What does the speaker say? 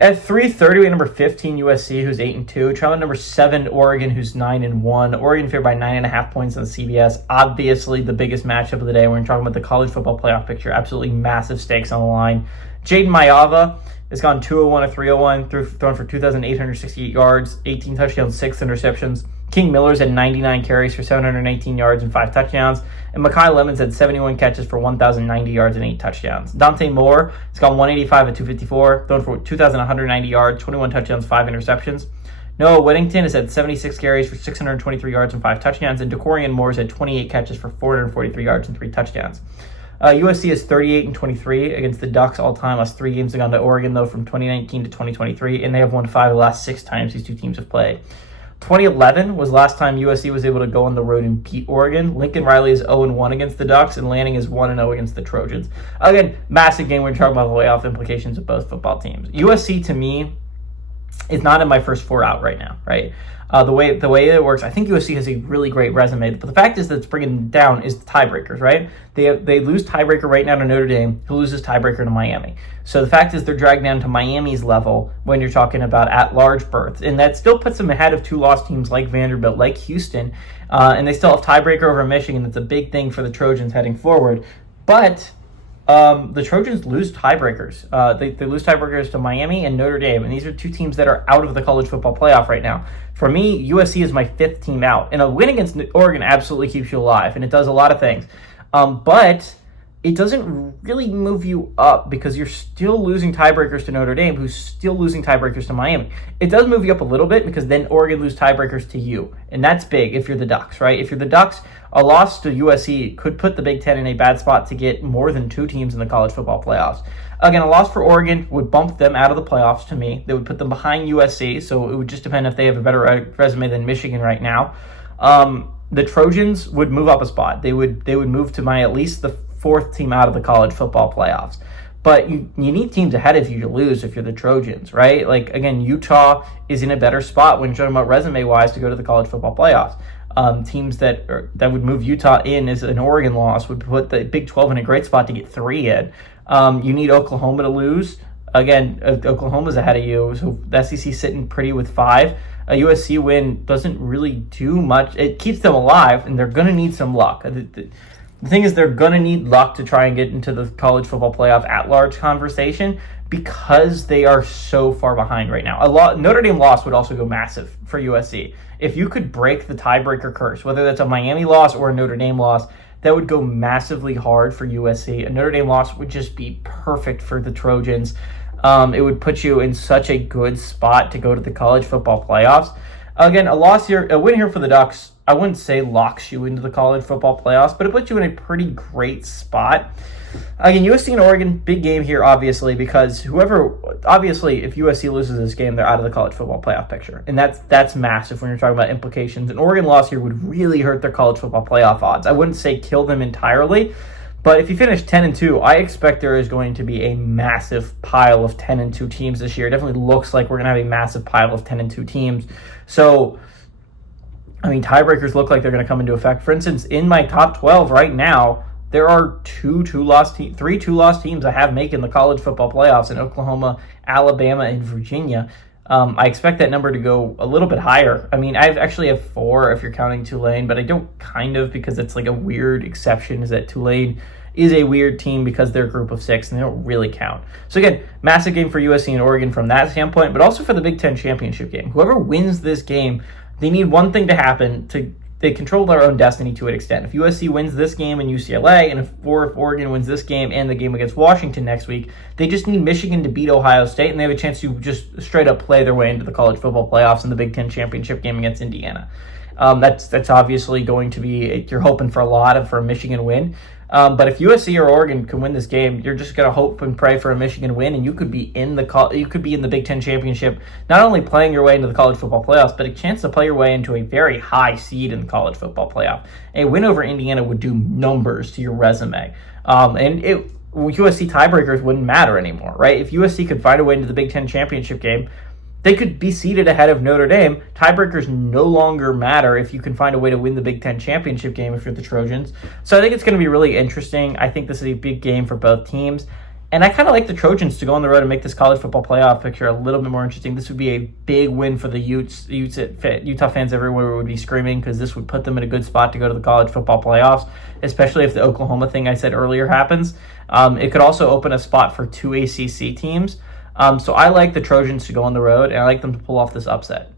At 3:30, we have number 15 USC, who's 8-2, trailing number 7 Oregon, who's 9-1. Oregon favored by 9.5 points on CBS. Obviously, the biggest matchup of the day. We're talking about the college football playoff picture. Absolutely massive stakes on the line. Jaden Mayava has gone 201 to 301, thrown for 2,868 yards, 18 touchdowns, 6 interceptions. King Miller's had 99 carries for 718 yards and 5 touchdowns. And Mekhi Lemons had 71 catches for 1,090 yards and 8 touchdowns. Dante Moore has gone 185 at 254, thrown for 2,190 yards, 21 touchdowns, 5 interceptions. Noah Whittington has had 76 carries for 623 yards and 5 touchdowns. And DeCorian Moore's had 28 catches for 443 yards and 3 touchdowns. USC is 38-23 against the Ducks all time. Last 3 games have gone to Oregon, though, from 2019 to 2023. And they have won 5 of the last 6 times these two teams have played. 2011 was last time USC was able to go on the road and beat Oregon. Lincoln Riley is 0-1 against the Ducks, and Lanning is 1-0 against the Trojans. Again, massive game. We're talking about the playoff implications of both football teams. USC, to me, is not in my first 4 out right now, right? The way it works, I think USC has a really great resume, but the fact is that it's bringing down is the tiebreakers, right? They lose tiebreaker right now to Notre Dame, who loses tiebreaker to Miami. So the fact is they're dragged down to Miami's level when you're talking about at-large berths, and that still puts them ahead of 2 lost teams like Vanderbilt, like Houston, and they still have tiebreaker over Michigan. That's a big thing for the Trojans heading forward, but the Trojans lose tiebreakers. They lose tiebreakers to Miami and Notre Dame, and these are 2 teams that are out of the college football playoff right now. For me, USC is my 5th team out, and a win against Oregon absolutely keeps you alive, and it does a lot of things. But it doesn't really move you up because you're still losing tiebreakers to Notre Dame, who's still losing tiebreakers to Miami. It does move you up a little bit because then Oregon lose tiebreakers to you, and that's big if you're the Ducks, right? If you're the Ducks, a loss to USC could put the Big Ten in a bad spot to get more than 2 teams in the college football playoffs. Again, a loss for Oregon would bump them out of the playoffs to me. They would put them behind USC, so it would just depend if they have a better resume than Michigan right now. The Trojans would move up a spot. They would move to at least the 4th team out of the college football playoffs. But you need teams ahead of you to lose if you're the Trojans, right? Like, again, Utah is in a better spot when you're talking about resume-wise to go to the college football playoffs. Teams that would move Utah in as an Oregon loss would put the Big 12 in a great spot to get 3 in. You need Oklahoma to lose. Again, Oklahoma's ahead of you, so the SEC sitting pretty with 5. A USC win doesn't really do much. It keeps them alive, and they're going to need some luck. The thing is, they're going to need luck to try and get into the college football playoff at-large conversation because they are so far behind right now. Notre Dame loss would also go massive for USC. If you could break the tiebreaker curse, whether that's a Miami loss or a Notre Dame loss, that would go massively hard for USC. A Notre Dame loss would just be perfect for the Trojans. It would put you in such a good spot to go to the college football playoffs. Again, a win here for the Ducks, I wouldn't say locks you into the college football playoffs, but it puts you in a pretty great spot. Again, USC and Oregon, big game here, obviously, because if USC loses this game, they're out of the college football playoff picture. And that's massive when you're talking about implications. An Oregon loss here would really hurt their college football playoff odds. I wouldn't say kill them entirely, but if you finish 10-2, I expect there is going to be a massive pile of 10-2 teams this year. It definitely looks like we're going to have a massive pile of 10-2 teams. So, I mean, tiebreakers look like they're going to come into effect. For instance, in my top 12 right now, there are 3 two-loss teams I have making the college football playoffs in Oklahoma, Alabama, and Virginia. I expect that number to go a little bit higher. I mean, I actually have 4 if you're counting Tulane, but I don't because it's like a weird exception is that Tulane is a weird team because they're a group of 6 and they don't really count. So again, massive game for USC and Oregon from that standpoint, but also for the Big Ten championship game. Whoever wins this game, they need one thing to happen they control their own destiny to an extent. If USC wins this game and UCLA, and if Oregon wins this game and the game against Washington next week, they just need Michigan to beat Ohio State, and they have a chance to just straight up play their way into the college football playoffs in the Big Ten championship game against Indiana. That's obviously going to be, you're hoping for for a Michigan win. But if USC or Oregon can win this game, you're just going to hope and pray for a Michigan win, and you could be in the Big Ten championship, not only playing your way into the college football playoffs, but a chance to play your way into a very high seed in the college football playoff. A win over Indiana would do numbers to your resume, USC tiebreakers wouldn't matter anymore, right? If USC could find a way into the Big Ten championship game, they could be seated ahead of Notre Dame. Tiebreakers no longer matter if you can find a way to win the Big Ten championship game if you're the Trojans. So I think it's going to be really interesting. I think this is a big game for both teams. And I kind of like the Trojans to go on the road and make this college football playoff picture a little bit more interesting. This would be a big win for the Utah fans everywhere would be screaming, because this would put them in a good spot to go to the college football playoffs, especially if the Oklahoma thing I said earlier happens. It could also open a spot for 2 ACC teams. So I like the Trojans to go on the road, and I like them to pull off this upset.